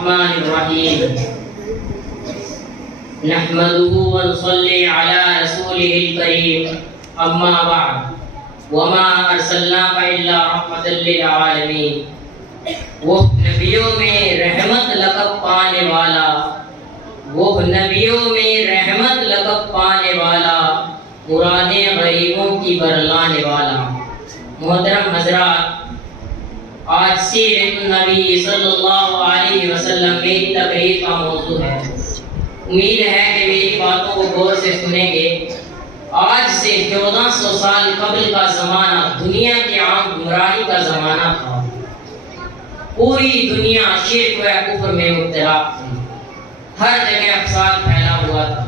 الرحمن الرحيم نحمده ونصلي على رسوله الكريم أما بعد وما أرسلناك إلا رحمة للعالمين. وہ نبیوں میں رحمت لقب پانے والا، وہ نبیوں میں رحمت لقب پانے والا، پرانے غریبوں کی برلانے والا. محترم حضرات، آج سیرت النبی صلی اللہ علیہ وسلم میری تقریر کا موضوع ہے. امید ہے کہ میری باتوں کو غور سے سنیں گے. آج سے 1400 سال قبل کا زمانہ دنیا کی عام گمراہی کا زمانہ تھا. پوری دنیا شرک و کفر میں مبتلا تھی. ہر جگہ فساد پھیلا ہوا تھا،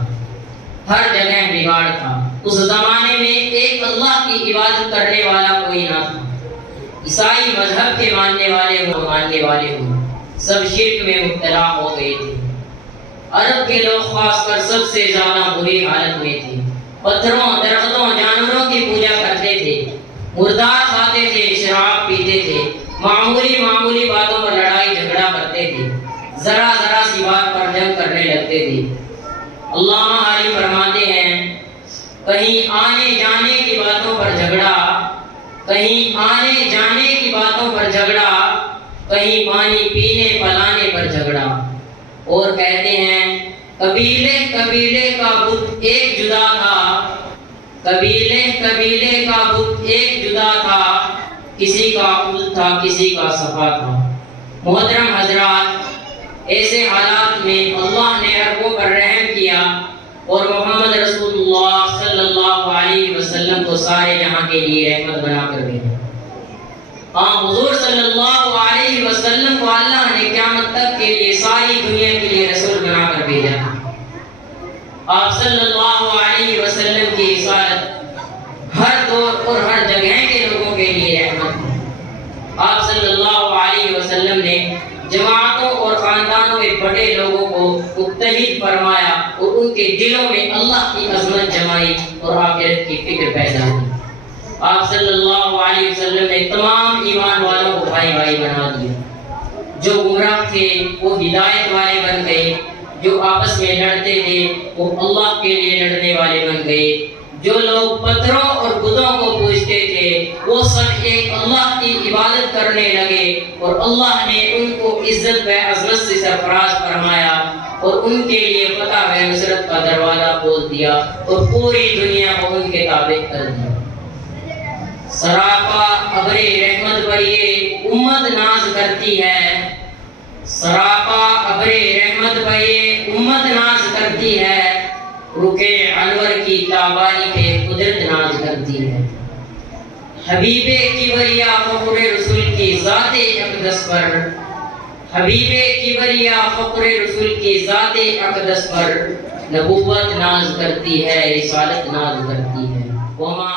ہر جگہ بگاڑ تھا. اس زمانے میں ایک اللہ کی عبادت کرنے والا کوئی نہ تھا. عیسائی مذہب کے ماننے والے ہوں سب شرک میں مبتلا ہو گئے تھے. عرب کے لوگ خاص کر سب سے زیادہ بری حالت میں تھے. پتھروں، درختوں، جانوروں کی پوجا کرتے تھے، مردار کھاتے تھے، شراب پیتے تھے، معمولی باتوں پر لڑائی جھگڑا کرتے تھے، ذرا سی بات پر جنگ کرنے لگتے تھے. علامہ علی فرماتے ہیں، کہیں آنے جانے کی باتوں پر جھگڑا، کہیں آنے جانے کی باتوں پر جھگڑا، کہیں پانی پینے پلانے پر جھگڑا. اور کہتے ہیں، قبیلے کا بت ایک جدا تھا، قبیلے کا بت ایک جدا تھا، کسی کا عبد تھا، کسی کا صفا تھا. محترم حضرات، ایسے حالات میں اللہ نے عربوں پر رحم کیا اور محمد رسول اللہ صلی اللہ علیہ وسلم کو سارے جہاں کے لیے رحمت بنا کر بھیجا. حضور صلی اللہ علیہ وسلم کو اللہ نے قیامت تک کے لیے ساری دنیا کے لیے رسول بنا کر بھیجا. آپ صلی اللہ علیہ وسلم کی رسالت ہر دور اور ہر جگہ کے لوگوں کے لیے رحمت ہے. آپ صلی اللہ علیہ وسلم نے جماعتوں اور خاندانوں میں بڑے لوگوں کو متحد فرمایا اور ان کے دلوں میں اللہ کی عظمت جمائی اور آخرت کی فکر پیدا کی. آپ صلی اللہ علیہ وسلم نے تمام ایمان والوں کو بھائی بھائی بنا دیا. جو گمراہ تھے وہ ہدایت والے بن گئے، جو آپس میں لڑتے تھے وہ اللہ کے لیے لڑنے والے بن گئے. جو لوگ پتھروں اور بتوں کو پوجتے تھے وہ سب ایک اللہ کی عبادت کرنے لگے اور اللہ نے ان کو عزت و عظمت سے سرفراز فرمایا اور ان کے لیے فتح و نصرت کا دروازہ کھول دیا اور پوری دنیا کو ان کے تابع کر دیا. سراپا ابر رحمت پر یہ امت ناز کرتی ہے، سراپا ابر رحمت پر یہ امت ناز کرتی ہے، رکے انور کی تابانی پہ قدرت ناز کرتی ہے. حبیب کبریا فخر رسول کی ذات اقدس پر، حبیب کبریا فخر رسول کی ذات اقدس پر نبوت ناز کرتی ہے، رسالت ناز کرتی ہے. وما